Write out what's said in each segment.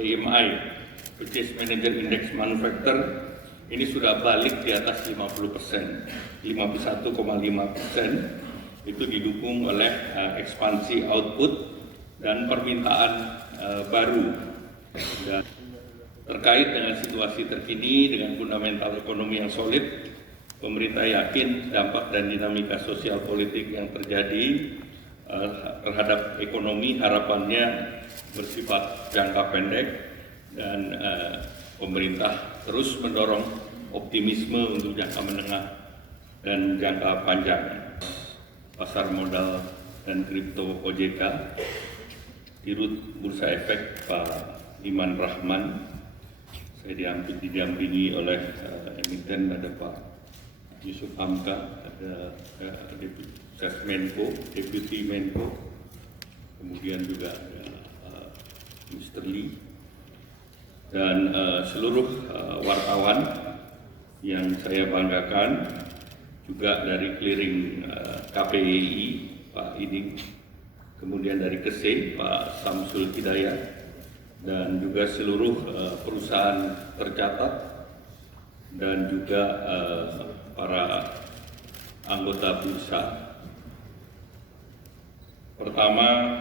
PMI, Purchase Manager Index Manufacturer, ini sudah balik di atas 50%, 51,5%. Itu didukung oleh ekspansi output dan permintaan baru. Dan terkait dengan situasi terkini dengan fundamental ekonomi yang solid, pemerintah yakin dampak dan dinamika sosial politik yang terjadi terhadap ekonomi harapannya bersifat jangka pendek dan pemerintah terus mendorong optimisme untuk jangka menengah dan jangka panjang. Pasar modal dan kripto OJK, Dirut Bursa Efek Pak Iman Rahman, saya didampingi oleh emiten ada Pak Yusuf Hamka, ada Deputi Menko, kemudian juga ada Mr. Lee, dan seluruh wartawan yang saya banggakan, juga dari clearing KPII Pak Iding, kemudian dari KSE Pak Samsul Hidayat, dan juga seluruh perusahaan tercatat dan juga para anggota bursa. Pertama,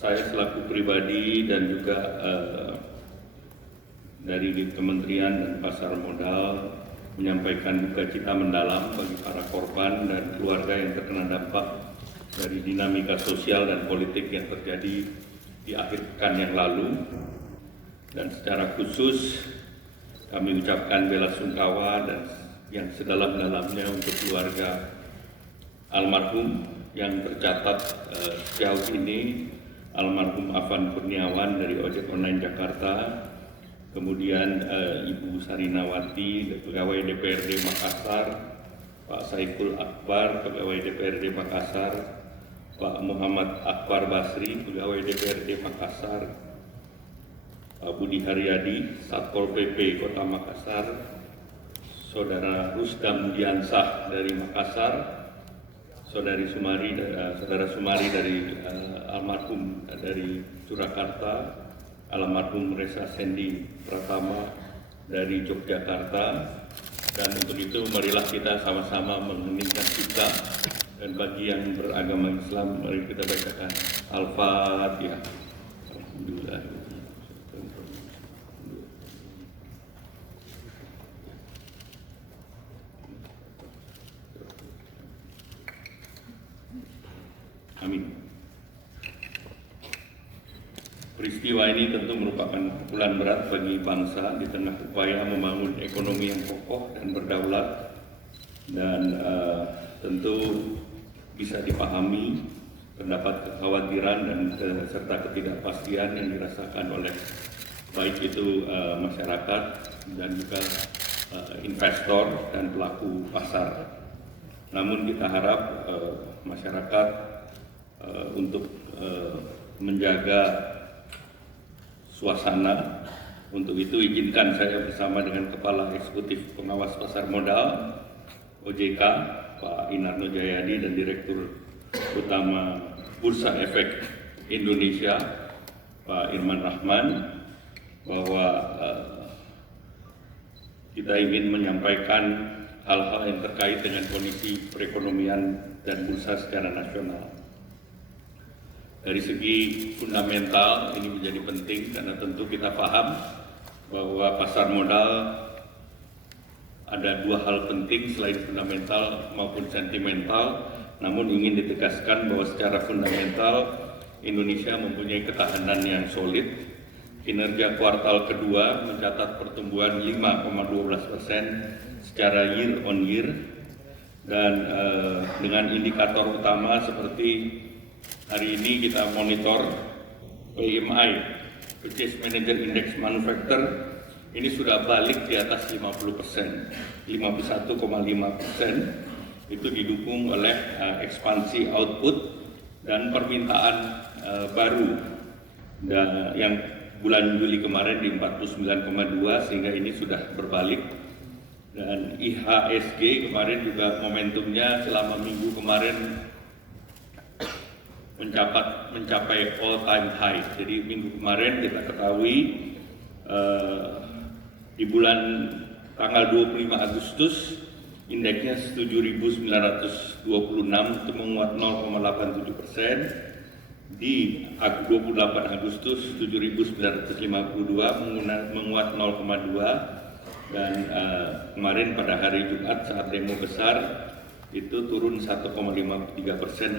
saya selaku pribadi dan juga dari Kementerian dan Pasar Modal menyampaikan duka cita mendalam bagi para korban dan keluarga yang terkena dampak dari dinamika sosial dan politik yang terjadi di akhir pekan yang lalu. Dan secara khusus kami ucapkan bela sungkawa dan yang sedalam-dalamnya untuk keluarga almarhum yang tercatat sejauh ini, almarhum Afan Kurniawan dari Ojek Online Jakarta, kemudian Ibu Sarinawati, pegawai DPRD Makassar, Pak Saiful Akbar, pegawai DPRD Makassar, Pak Muhammad Akbar Basri, pegawai DPRD Makassar, Pak Budi Haryadi, Satpol PP Kota Makassar, Saudara Rusdam Diansah dari Makassar, Saudara Sumari dari almarhum dari Surakarta, almarhum Resa Sendi Pratama dari Yogyakarta. Dan untuk itu marilah kita sama-sama mengeningkan cipta, dan bagi yang beragama Islam mari kita bacakan Al-Fatihah. Alhamdulillah. Amin. Peristiwa ini tentu merupakan pukulan berat bagi bangsa di tengah upaya membangun ekonomi yang kokoh dan berdaulat, dan tentu bisa dipahami terdapat kekhawatiran dan serta ketidakpastian yang dirasakan oleh baik itu masyarakat dan juga investor dan pelaku pasar. Namun kita harap masyarakat untuk menjaga suasana. Untuk itu izinkan saya bersama dengan Kepala Eksekutif Pengawas Pasar Modal OJK Pak Inarno Jayadi dan Direktur Utama Bursa Efek Indonesia Pak Irman Rahman bahwa kita ingin menyampaikan hal-hal yang terkait dengan kondisi perekonomian dan bursa secara nasional. Dari segi fundamental ini menjadi penting karena tentu kita paham bahwa pasar modal ada dua hal penting selain fundamental maupun sentimental. Namun ingin ditegaskan bahwa secara fundamental Indonesia mempunyai ketahanan yang solid. Kinerja kuartal kedua mencatat pertumbuhan 5,12% secara year on year, dan dengan indikator utama seperti hari ini kita monitor PMI, Purchase Manager Index Manufacturer, ini sudah balik di atas 50%, 51,5%. Itu didukung oleh ekspansi output dan permintaan baru, dan yang bulan Juli kemarin di 49,2, sehingga ini sudah berbalik. Dan IHSG kemarin juga momentumnya selama minggu kemarin mencapai all time high. Jadi minggu kemarin kita ketahui di bulan tanggal 25 Agustus indeksnya 7.926 itu menguat 0,87%. Di 28 Agustus 7.952 menguat 0,2, dan kemarin pada hari Jumat saat demo besar itu turun 1,53%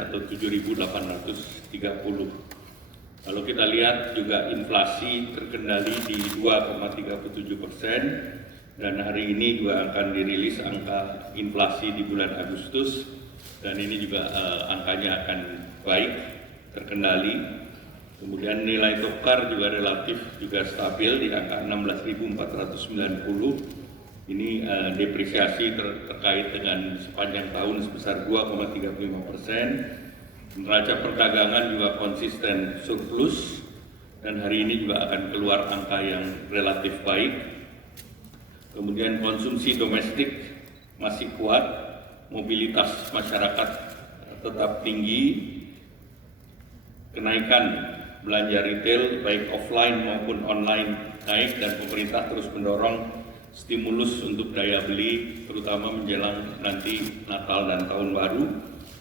atau 7.830. Kalau kita lihat juga inflasi terkendali di 2,37%, dan hari ini juga akan dirilis angka inflasi di bulan Agustus, dan ini juga angkanya akan baik, terkendali. Kemudian nilai tukar juga relatif juga stabil di angka 16.490. Ini depresiasi terkait dengan sepanjang tahun sebesar 2,35%. Neraca perdagangan juga konsisten surplus, dan hari ini juga akan keluar angka yang relatif baik. Kemudian konsumsi domestik masih kuat, mobilitas masyarakat tetap tinggi. Kenaikan belanja retail baik offline maupun online naik, dan pemerintah terus mendorong stimulus untuk daya beli terutama menjelang nanti Natal dan Tahun Baru.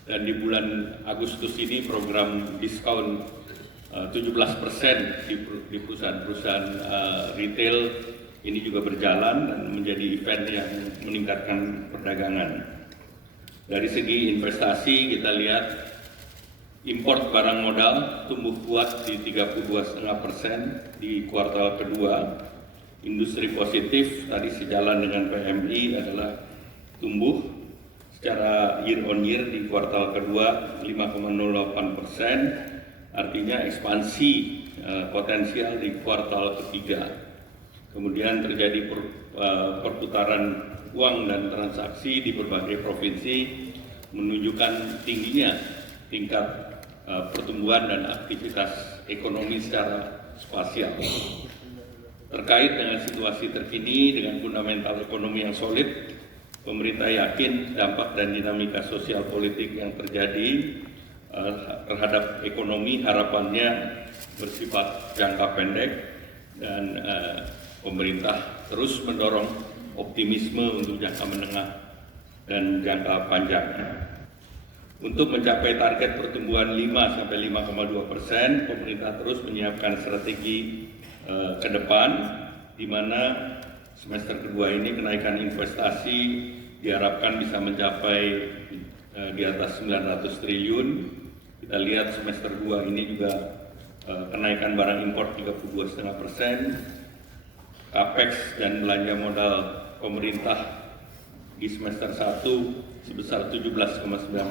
Dan di bulan Agustus ini program diskon 17% di perusahaan-perusahaan retail ini juga berjalan dan menjadi event yang meningkatkan perdagangan. Dari segi investasi kita lihat import barang modal tumbuh kuat di 32,5% di kuartal kedua. Industri positif tadi sejalan dengan PMI adalah tumbuh secara year on year di kuartal kedua 5,08%, artinya ekspansi potensial di kuartal ketiga. Kemudian terjadi perputaran uang dan transaksi di berbagai provinsi menunjukkan tingginya tingkat pertumbuhan dan aktivitas ekonomi secara spasial. Terkait dengan situasi terkini dengan fundamental ekonomi yang solid, pemerintah yakin dampak dan dinamika sosial politik yang terjadi terhadap ekonomi harapannya bersifat jangka pendek, dan pemerintah terus mendorong optimisme untuk jangka menengah dan jangka panjang. Untuk mencapai target pertumbuhan 5-5,2%, pemerintah terus menyiapkan strategi ke depan, di mana semester kedua ini kenaikan investasi diharapkan bisa mencapai di atas 900 triliun. Kita lihat semester 2 ini juga kenaikan barang impor 32,5%, capex dan belanja modal pemerintah di semester 1 sebesar 17,94%,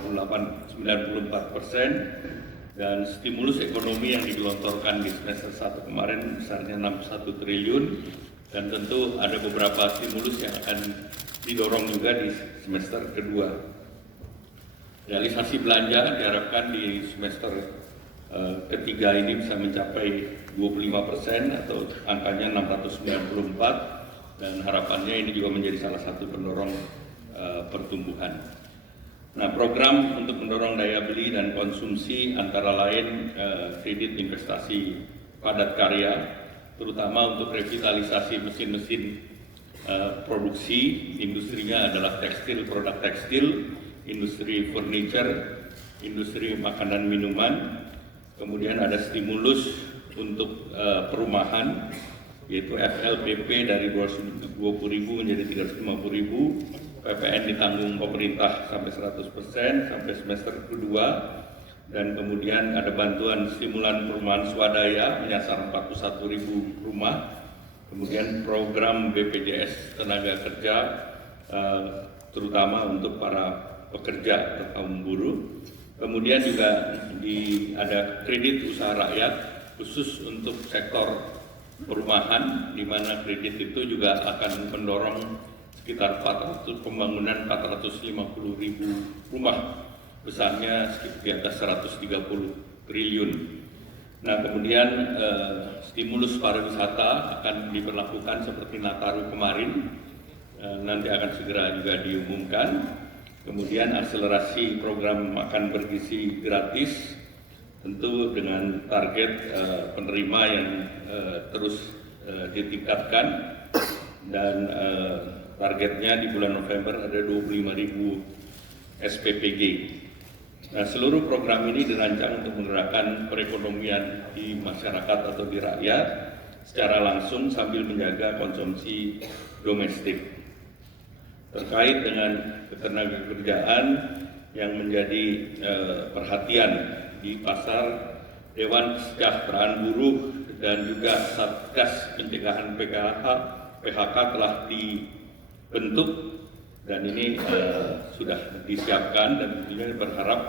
dan stimulus ekonomi yang digelontorkan di semester 1 kemarin besarnya 61 triliun, dan tentu ada beberapa stimulus yang akan didorong juga di semester kedua. Realisasi belanja diharapkan di semester ketiga ini bisa mencapai 25% atau angkanya 694, dan harapannya ini juga menjadi salah satu pendorong pertumbuhan. Nah, program untuk mendorong daya beli dan konsumsi antara lain kredit investasi padat karya, terutama untuk revitalisasi mesin-mesin produksi. Industrinya adalah tekstil, produk tekstil, industri furniture, industri makanan minuman. Kemudian ada stimulus untuk perumahan, yaitu FLPP dari 220.000 menjadi 350.000, PPN ditanggung pemerintah sampai 100% sampai semester kedua, dan kemudian ada bantuan stimulan perumahan swadaya menyasar 41.000 rumah, kemudian program BPJS tenaga kerja terutama untuk para pekerja atau kaum buruh. Kemudian juga ada kredit usaha rakyat khusus untuk sektor perumahan, di mana kredit itu juga akan mendorong sekitar pembangunan 450.000 rumah, besarnya sekitar di atas 130 triliun. Nah, kemudian stimulus pariwisata akan diberlakukan seperti Nataru kemarin, nanti akan segera juga diumumkan. Kemudian akselerasi program makan bergizi gratis, tentu dengan target penerima yang terus ditingkatkan, dan targetnya di bulan November ada 25.000 SPPG. Nah, seluruh program ini dirancang untuk menggerakkan perekonomian di masyarakat atau di rakyat secara langsung sambil menjaga konsumsi domestik. Terkait dengan ketenagakerjaan yang menjadi perhatian di pasar, Dewan Kesejahteraan Buruh dan juga Satgas Pencegahan PHK telah dibentuk, dan ini sudah disiapkan, dan tentunya berharap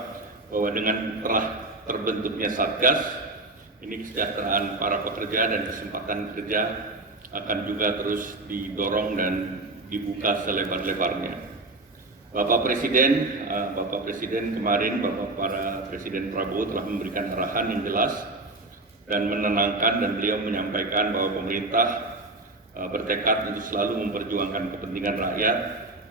bahwa dengan telah terbentuknya Satgas, ini kesejahteraan para pekerja dan kesempatan kerja akan juga terus didorong dan dibuka selebar-lebarnya. Bapak Presiden kemarin, para Presiden Prabowo telah memberikan arahan yang jelas dan menenangkan, dan beliau menyampaikan bahwa pemerintah bertekad untuk selalu memperjuangkan kepentingan rakyat,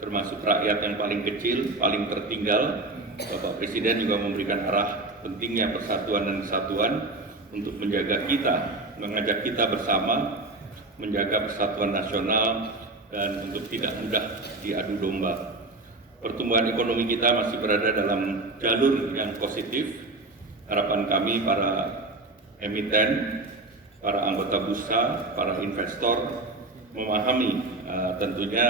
termasuk rakyat yang paling kecil, paling tertinggal. Bapak Presiden juga memberikan arah pentingnya persatuan dan kesatuan untuk menjaga kita, mengajak kita bersama menjaga persatuan nasional dan untuk tidak mudah diadu domba. Pertumbuhan ekonomi kita masih berada dalam jalur yang positif. Harapan kami para emiten, para anggota bursa, para investor memahami tentunya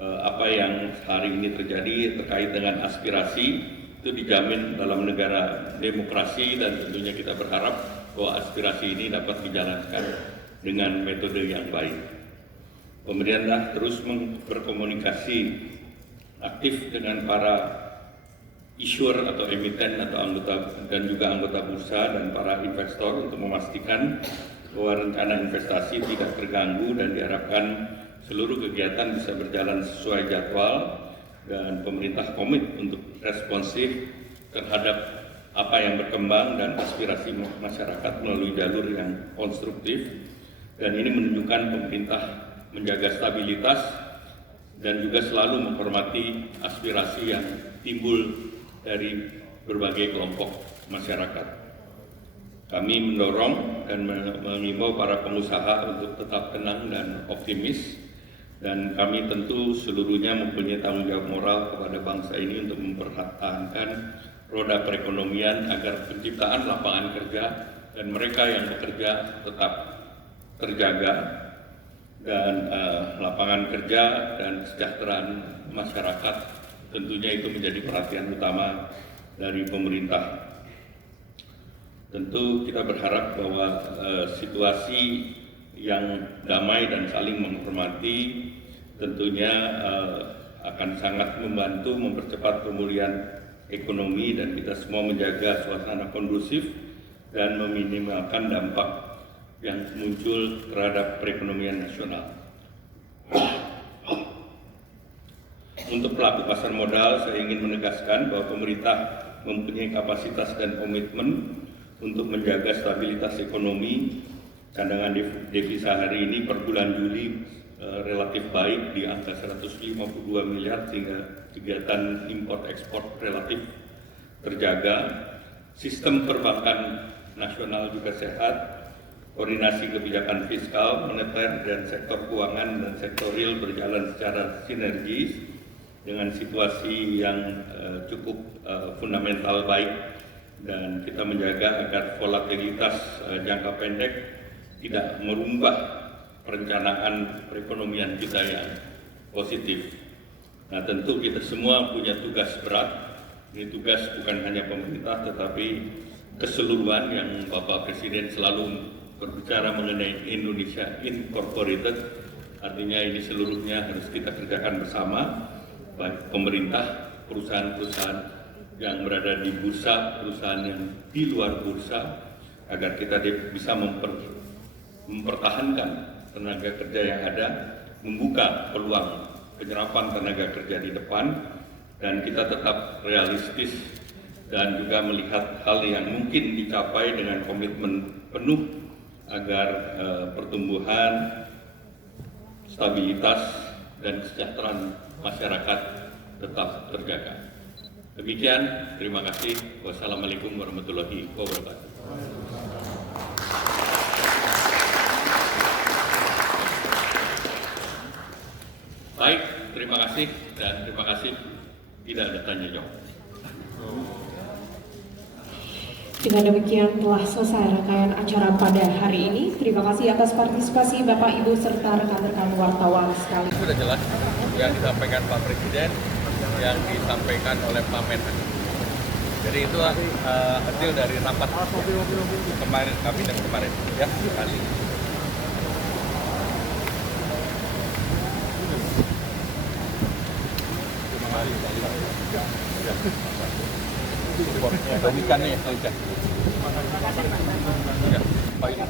apa yang hari ini terjadi terkait dengan aspirasi itu dijamin dalam negara demokrasi, dan tentunya kita berharap bahwa aspirasi ini dapat dijalankan dengan metode yang baik. Pemerintah terus berkomunikasi aktif dengan para issuer atau emiten atau anggota dan juga anggota bursa dan para investor untuk memastikan bahwa rencana investasi tidak terganggu, dan diharapkan seluruh kegiatan bisa berjalan sesuai jadwal, dan pemerintah komit untuk responsif terhadap apa yang berkembang dan aspirasi masyarakat melalui jalur yang konstruktif, dan ini menunjukkan pemerintah menjaga stabilitas dan juga selalu menghormati aspirasi yang timbul dari berbagai kelompok masyarakat. Kami mendorong dan mengimbau para pengusaha untuk tetap tenang dan optimis, dan kami tentu seluruhnya mempunyai tanggung jawab moral kepada bangsa ini untuk mempertahankan roda perekonomian agar penciptaan lapangan kerja dan mereka yang bekerja tetap terjaga, dan lapangan kerja dan kesejahteraan masyarakat tentunya itu menjadi perhatian utama dari pemerintah. Tentu kita berharap bahwa situasi yang damai dan saling menghormati tentunya akan sangat membantu mempercepat pemulihan ekonomi, dan kita semua menjaga suasana kondusif dan meminimalkan dampak yang muncul terhadap perekonomian nasional. Untuk pelaku pasar modal, saya ingin menegaskan bahwa pemerintah mempunyai kapasitas dan komitmen untuk menjaga stabilitas ekonomi. Cadangan devisa hari ini per bulan Juli relatif baik di angka 152 miliar, sehingga kegiatan import ekspor relatif terjaga. Sistem perbankan nasional juga sehat. Koordinasi kebijakan fiskal, moneter, dan sektor keuangan dan sektor real berjalan secara sinergis dengan situasi yang cukup fundamental baik, dan kita menjaga agar volatilitas jangka pendek tidak merubah perencanaan perekonomian kita yang positif. Nah, tentu kita semua punya tugas berat. Ini tugas bukan hanya pemerintah tetapi keseluruhan yang Bapak Presiden selalu berbicara mengenai Indonesia Incorporated, artinya ini seluruhnya harus kita kerjakan bersama, baik pemerintah, perusahaan-perusahaan yang berada di bursa, perusahaan yang di luar bursa, agar kita bisa mempertahankan tenaga kerja yang ada, membuka peluang penyerapan tenaga kerja di depan, dan kita tetap realistis dan juga melihat hal yang mungkin dicapai dengan komitmen penuh agar pertumbuhan, stabilitas, dan kesejahteraan masyarakat tetap terjaga. Demikian, terima kasih. Wassalamualaikum warahmatullahi wabarakatuh. Baik, terima kasih dan terima kasih. Tidak ada tanya jawab. Dengan demikian telah selesai rangkaian acara pada hari ini. Terima kasih atas partisipasi Bapak, Ibu, serta rekan-rekan wartawan sekalian. Sudah jelas yang disampaikan Pak Presiden, yang disampaikan oleh Pak Menhan. Jadi itu hasil dari rapat kemarin, kabinet kemarin. Ya, terima kasih. Ikannya ya, ikan. Ya, Pak ini.